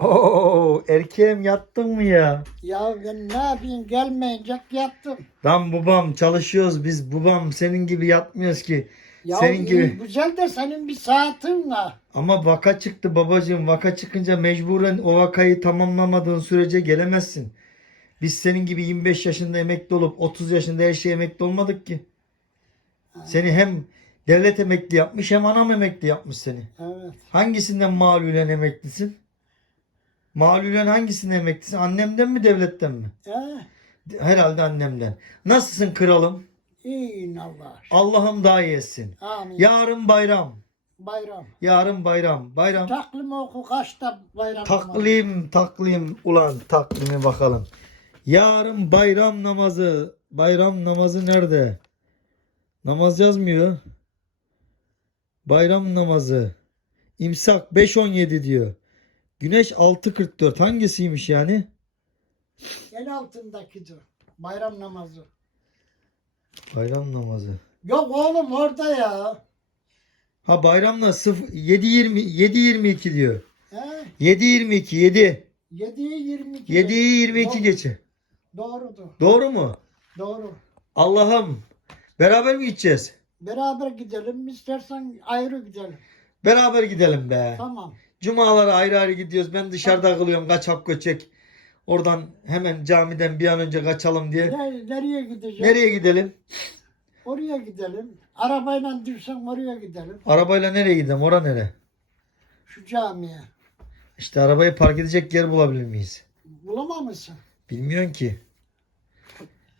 Oo. Erkeğim yattın mı ya? Ya ben ne yapayım gelmeyecek yattım. Lan babam çalışıyoruz biz babam senin gibi yatmıyoruz ki. Ya Senin iyi, gibi. güzel de senin bir saatin var. Ama vaka çıktı babacığım. Vaka çıkınca mecburen o vakayı tamamlamadığın sürece gelemezsin. Biz senin gibi 25 yaşında emekli olup 30 yaşında her şey emekli olmadık ki. Seni hem devlet emekli yapmış hem anam emekli yapmış seni. Evet. Hangisinden malulen emeklisin? Malulen hangisinden emeklisin? Annemden mi devletten mi? He, Herhalde annemden. Nasılsın kralım? iyi Allah. Allah'ım daha iyi etsin. Amin. Yarın bayram. Bayram. Yarın bayram. Bayram. Taklim oku kaçta bayram? Taklim, taklim. Ulan taklime bakalım. Yarın bayram namazı. Bayram namazı nerede? Namaz yazmıyor. Bayram namazı. İmsak 5.17 diyor. Güneş 6.44. Hangisiymiş yani? El altındakidir. Bayram namazı. Bayram namazı. Yok oğlum orada ya. Ha bayramla 0 7.20 7.22 diyor. He? 7.22 7. 7'ye 22. 7'yi 22 Doğru. geçe. Doğrudur. Doğru mu? Doğru. Allah'ım beraber mi gideceğiz? Beraber gidelim. istersen ayrı gidelim. Beraber gidelim be. Tamam. Cumalara ayrı ayrı gidiyoruz. Ben dışarıda kılıyorum kaçak göçek. Oradan hemen camiden bir an önce kaçalım diye. Ne, nereye gideceğiz? Nereye gidelim? Oraya gidelim. Arabayla düşsen oraya gidelim. Arabayla nereye gidelim? Ora nere? Şu camiye. İşte arabayı park edecek yer bulabilir miyiz? Bulamamışsın. Bilmiyorum ki.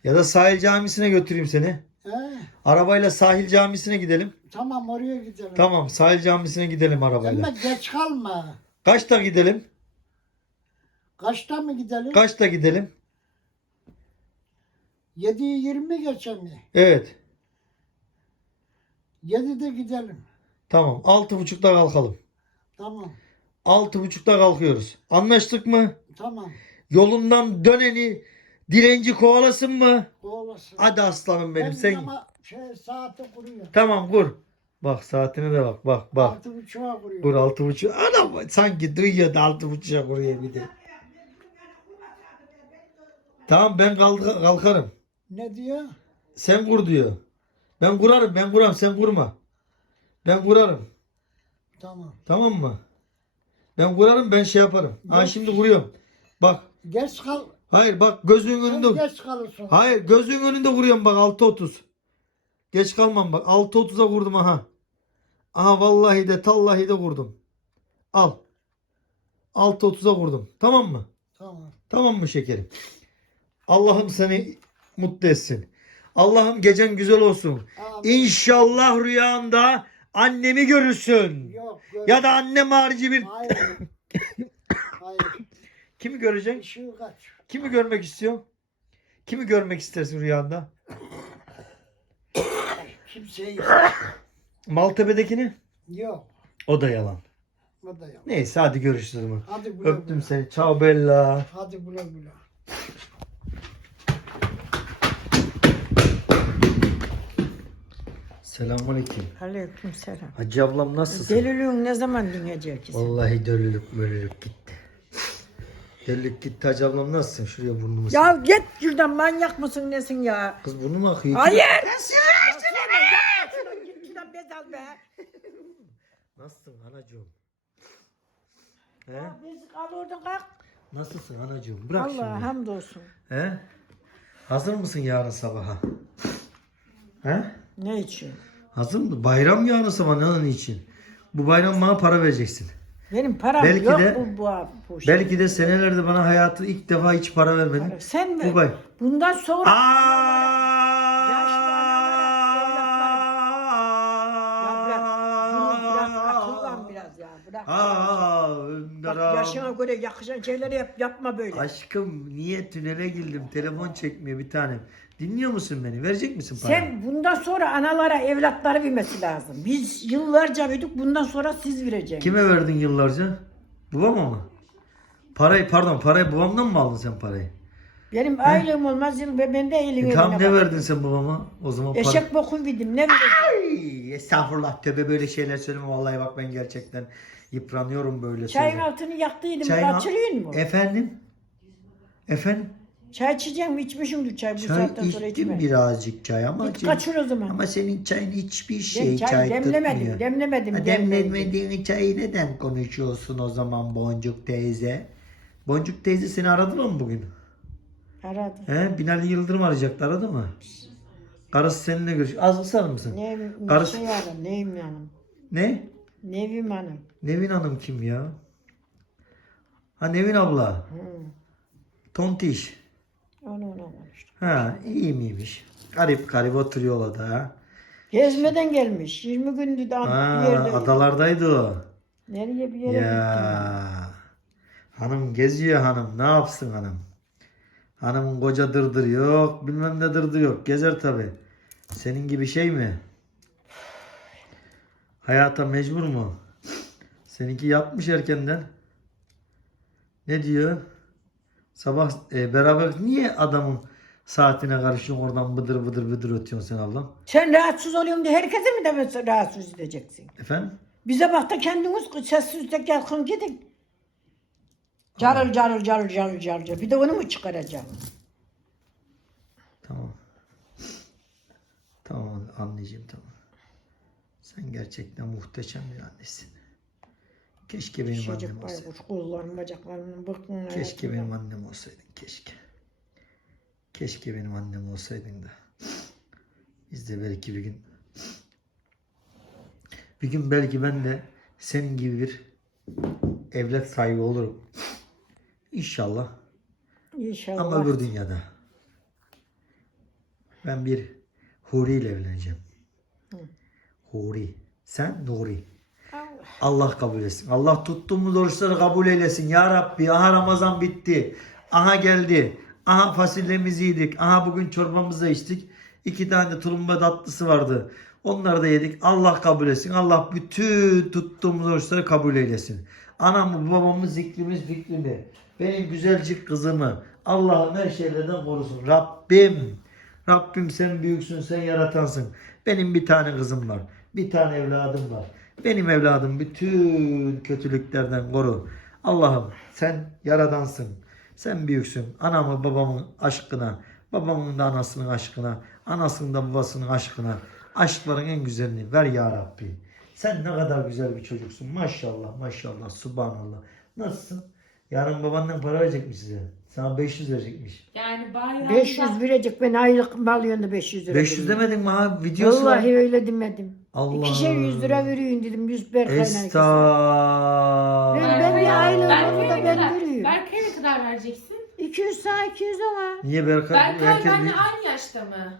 Ya da sahil camisine götüreyim seni. He? Arabayla sahil camisine gidelim. Tamam oraya gidelim. Tamam sahil camisine gidelim arabayla. Ama geç kalma. Kaçta gidelim? Kaçta mı gidelim? Kaçta gidelim? 7'yi 20 geçe mi? Evet. 7'de gidelim. Tamam. Altı buçukta kalkalım. Tamam. Altı buçukta kalkıyoruz. Anlaştık mı? Tamam. Yolundan döneni dilenci kovalasın mı? Olasın. Hadi aslanım benim Ben sen. Ama şey, saati kuruyor. Tamam kur. Bak saatine de bak bak bak. Altı buçuğa kuruyor. Kur altı buçuk. Adam sanki duyuyor da altı buçuğa kuruyor bir de. Tamam ben kalk kalkarım. Ne diyor? Sen kur diyor. Ben kurarım ben kuram sen kurma. Ben kurarım. Tamam. Tamam mı? Ben kurarım ben şey yaparım. Ha şimdi kuruyorum. Bak. Geç kal. Hayır bak gözünün Sen önünde. geç kalırsın. Hayır gözünün önünde vuruyorum bak 6.30. Geç kalmam bak 6.30'a vurdum aha. Aha vallahi de tallahi de vurdum. Al. 6.30'a vurdum. Tamam mı? Tamam. Tamam mı şekerim? Allah'ım seni mutlu etsin. Allah'ım gecen güzel olsun. Amin. İnşallah rüyanda annemi görürsün. Yok. Ya da annem harici bir... Hayır. Hayır. Kimi göreceksin? Işığı kaç. Kimi görmek istiyorsun? Kimi görmek istersin rüyanda? Kimseyi Maltepe'dekini? yok. O da yalan. O da yok. Neyse hadi görüşürüz mü? Hadi güle Öptüm güle. seni. Ciao bella. Hadi güle güle. Selamünaleyküm. Aleykümselam. Hacı ablam nasılsın? Deliliğin ne zaman dinleyecek? Vallahi dölülük mölülük gitti. Dölülük gitti Hacı ablam nasılsın? Şuraya burnumu sil. Ya git şuradan manyak mısın nesin ya? Kız burnum akıyor. Hayır. Git şuradan bez al be. Nasılsın anacığım? He? Bez al oradan kalk. Nasılsın anacığım? Bırak Allah şimdi. hamdolsun. He? Hazır mısın yarın sabaha? He? Ne için? Hazır mı? Bayram yarın sabah ne için? Bu bayram bana para vereceksin. Benim param Belki yok de- bu, bu, bu şey. Belki de senelerde bana hayatı ilk defa hiç para vermedin. Sen mi? Bu. Bundan sonra ya. Bırak. Bak, yaşına göre yakışan şeyleri yap, yapma böyle. Aşkım niye tünele girdim? Telefon çekmiyor bir tanem. Dinliyor musun beni? Verecek misin para? Sen bundan sonra analara evlatları bilmesi lazım. Biz yıllarca verdik bundan sonra siz vereceksiniz. Kime verdin yıllarca? Babama mı? Parayı pardon parayı babamdan mı aldın sen parayı? Benim aylığım olmaz yıl ve ben de elin E, tam ne bakıyorum. verdin sen babama o zaman para? Eşek boku verdim ne diye. Estağfurullah tövbe böyle şeyler söyleme vallahi bak ben gerçekten yıpranıyorum böyle Çayın söyleyeyim. altını yaktıydım. Çayın al- mu? Efendim? Efendim? Çay içeceğim mi? İçmişimdir çay bu Çay saatten sonra içtim içme. birazcık çay ama Git kaçır o zaman. ama senin çayın hiçbir Ben şey çay, çay, demlemedim. tutmuyor. Demlemedim. Ha, demlemedim. Demlenmediğin çayı neden konuşuyorsun o zaman Boncuk teyze? Boncuk teyze seni aradı mı bugün? Aradı. He? Binali Yıldırım arayacaktı aradı mı? Karısı seninle görüş. Az ısrar mısın? Ne, ne Karısı- şey hanım, Nevim hanım. Ne? Nevim hanım. Nevin Hanım kim ya? Ha Nevin abla. Hı. Tontiş. Ha iyi miymiş? Garip garip oturuyor o da ha. Gezmeden gelmiş. 20 gündü daha Ha, bir yerde. adalardaydı o. Nereye bir yere. Ya. Hanım geziyor hanım. Ne yapsın hanım? Hanımın koca dırdır yok. Bilmem ne dırdır yok. Gezer tabi. Senin gibi şey mi? Hayata mecbur mu? Seninki yatmış erkenden. Ne diyor? Sabah e, beraber niye adamın saatine karışıyorsun oradan bıdır bıdır bıdır ötüyorsun sen ablam? Sen rahatsız oluyorsun diye herkese mi de rahatsız edeceksin? Efendim? Bize bak da kendiniz sessiz de kalkın gidin. Carıl carıl carıl carıl carıl. Bir de onu mu çıkaracağım? Tamam. Tamam anneciğim tamam. Sen gerçekten muhteşem bir annesin. Keşke benim annem baykuş bıkın. Keşke benim annem olsaydın keşke. Keşke benim annem olsaydın da. Biz de belki bir gün bir gün belki ben de senin gibi bir evlat sahibi olurum. İnşallah. İnşallah. Ama öbür dünyada. Ben bir Huri ile evleneceğim. Huri. Sen Nuri. Allah. Allah kabul etsin. Allah tuttuğumuz oruçları kabul eylesin. Ya Rabbi aha Ramazan bitti. Aha geldi. Aha fasulyemizi yedik. Aha bugün çorbamızı içtik. İki tane tulumba tatlısı vardı. Onları da yedik. Allah kabul etsin. Allah bütün tuttuğumuz oruçları kabul eylesin. Anamı, babamı, zikrimiz, fikrimi, benim güzelcik kızımı Allah'ım her şeylerden korusun. Rabbim, Rabbim sen büyüksün, sen yaratansın. Benim bir tane kızım var. Bir tane evladım var. Benim evladım bütün kötülüklerden koru. Allah'ım sen yaradansın. Sen büyüksün. Anamı babamın aşkına, babamın da anasının aşkına, anasının da babasının aşkına. Aşkların en güzelini ver ya Rabbi. Sen ne kadar güzel bir çocuksun. Maşallah maşallah subhanallah. Nasılsın? Yarın babandan para verecek mi size? Sana 500 verecekmiş. Yani bayramda 500 verecek ben aylık mı alıyorsun da 500 lira 500 veriyorsun? demedin mi abi? Videosu var. Vallahi öyle demedim. Allah. İkişer 100 lira veriyorsun dedim. 100 berkayla. Estağfurullah. Ben- ben bir aile Berkay'a onu da ne ben kadar- veriyorum. Berkay'a ne kadar vereceksin? 200 sağ 200 ona. Niye Berkay? Berkay herkes benimle bir- aynı yaşta mı?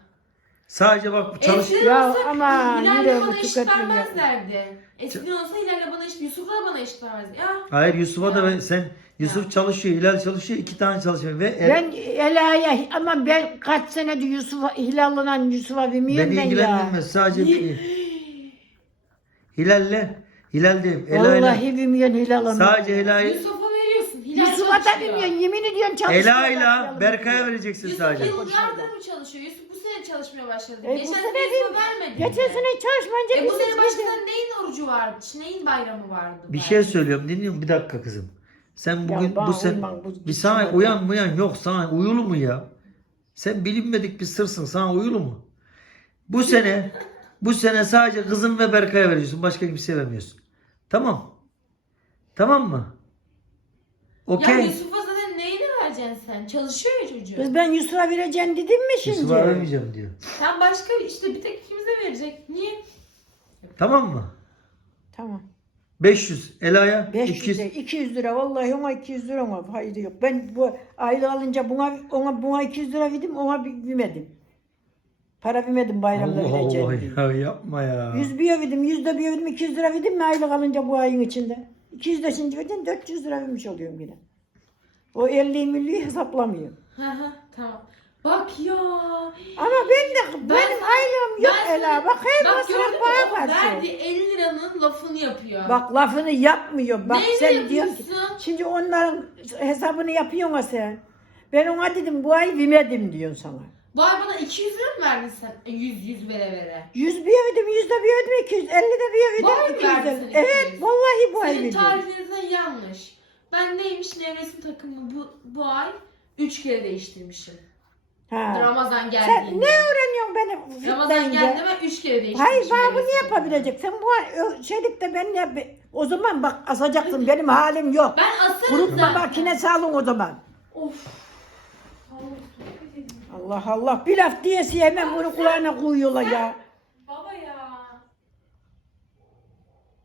Sadece bak çalış. Eskiden Ya olsa ama Hilal'le yine bana bu eşit ya. vermezlerdi. Eskiden olsa Hilal'le bana eşit, Yusuf'la bana eşit vermezdi. Ya. Hayır Yusuf'a da ben, sen Yusuf çalışıyor, Hilal çalışıyor, iki tane çalışıyor ve el- Ben Ela'ya ama ben kaç senedir Yusuf'a Hilal'la Yusuf'a bilmiyorum beni ben ya. ilgilendirmez. Sadece bir Hilal'le Hilal değil, Ela Vallahi bilmiyorum Hilal'la. Sadece Ela Yusuf'a veriyorsun. Hilal Yusuf'a da yemin ediyorum çalışmıyor. Ela ile Berkay'a vereceksin Yusuf sadece. yıllardır mı çalışıyor? Yusuf bu sene çalışmaya başladı. E, bu Geçen sene sene değil. Yusuf'a vermedi. Geçen sene çalışmayınca E bu sene başında neyin orucu vardı? Neyin bayramı vardı? Bir şey söylüyorum dinliyor musun? Bir dakika kızım. Sen bugün bana bu sen uyman, bu- bir sana uyan uyan yok sana uyulu mu ya? Sen bilinmedik bir sırsın sana uyulu mu? Bu sene bu sene sadece kızım ve Berkay'a veriyorsun. Başka kimseye vermiyorsun. Tamam. Tamam mı? Ya Okey. Yusuf'a zaten neyini vereceksin sen? Çalışıyor ya çocuğu. Kız ben Yusuf'a vereceğim dedim mi şimdi? Yusuf'a vermeyeceğim diyor. Sen başka işte bir tek ikimize verecek. Niye? Tamam mı? Tamam. 500 Ela'ya 500 200 lira, 200 lira vallahi ona 200 lira ona fayda yok. Ben bu aylık alınca buna ona buna 200 lira verdim ona bir bilmedim. Para bilmedim bayramda Allah vereceğim Allah diye. ya yapma ya. 100 bir verdim, 100 de bir verdim, 200 lira verdim mi aylık alınca bu ayın içinde? 200 de şimdi verdim, 400 lira vermiş oluyorum yine. O 50 milli hesaplamıyorum. Hı hı tamam. Bak ya. Ama ben de benim aylığım yok Ben Ela. Bak her Bak masraf bana karşı. verdiği 50 liranın lafını yapıyor. Bak lafını yapmıyor. Bak Neyle sen diyorsun şimdi onların hesabını yapıyorsun sen. Ben ona dedim bu ay vermedim diyorsun sana. Bu ay bana 200 lira mı verdin sen? E, 100 100 vere vere. 100 bir ödedim, 100 de bir ödedim, 250 de bir ödedim, mı 200 verdin de. sen Evet, 200? vallahi bu ay Senin verdim. tarifinizden yanlış. Ben neymiş nevresim takımı bu, bu ay 3 kere değiştirmişim. Ha. Ramazan Sen geldiğinde. ne öğreniyorsun benim Ramazan fitneyince? geldi ben 3 kere değiştirmişim. Hayır bana bu ne nevresim yapabilecek? Sen bu ay- şeylikte ben ne... O zaman bak asacaksın, benim halim yok. Ben asarım Kurutma zaten. makinesi alın o zaman. Of. Allah. Allah bir laf diyesi hemen bunu kulağına koyuyorlar ya. Baba ya.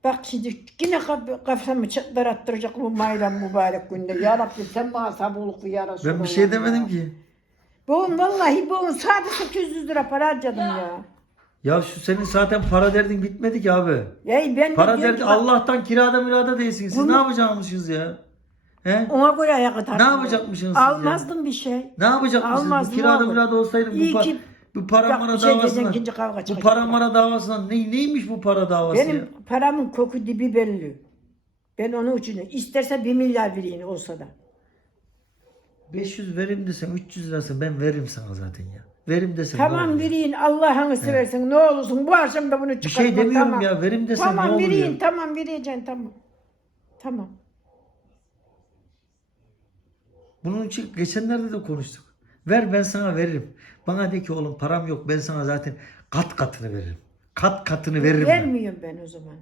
Bak şimdi yine kaf- kafamı çıtlar attıracak bu bayram mübarek günde. Ya Rabbi sen bana sabırlık ver ya Resulallah. Ben bir şey ya. demedim ki. Bugün vallahi bugün sadece 800 lira para harcadım Ya. ya. Ya şu senin zaten para derdin bitmedi ki abi. Ey ben de Para diyorum derdi ki bak, Allah'tan kirada mirada değilsin. Siz Bunu- ne yapacakmışsınız ya? He? Ona göre ayağa. Ne yapacakmışsınız siz ya? Almazdım bir şey. Ne yapacakmışsınız? Almaz, Bu ne kirada olur? mirada olsaydın bu, İyi pa- ki- bu para Bak, mara bir şey davasından ikinci kavga bu çıkacak. para mara davasından ne, neymiş bu para davası ya? Benim paramın koku dibi belli. Ben onun için isterse bir milyar vereyim olsa da. 500 verim desen 300 lirası ben veririm sana zaten ya. Verim desen ne Tamam olur ya? vereyim Allah'ını seversen ne olursun bu akşam da bunu Bir çıkartma. şey demiyorum tamam. ya verim desen Tamam ne olur vereyim ya? tamam vereceksin tamam. Tamam. Bunun için geçenlerde de konuştuk. Ver ben sana veririm. Bana de ki oğlum param yok ben sana zaten kat katını veririm. Kat katını veririm ben. Vermiyorum ben o zaman.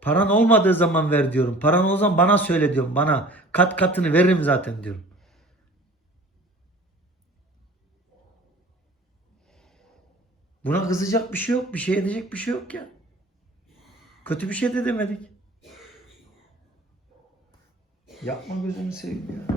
Paran olmadığı zaman ver diyorum. Paran o zaman bana söyle diyorum. Bana kat katını veririm zaten diyorum. Buna kızacak bir şey yok. Bir şey edecek bir şey yok ya. Kötü bir şey de demedik. Yapma gözünü seveyim ya.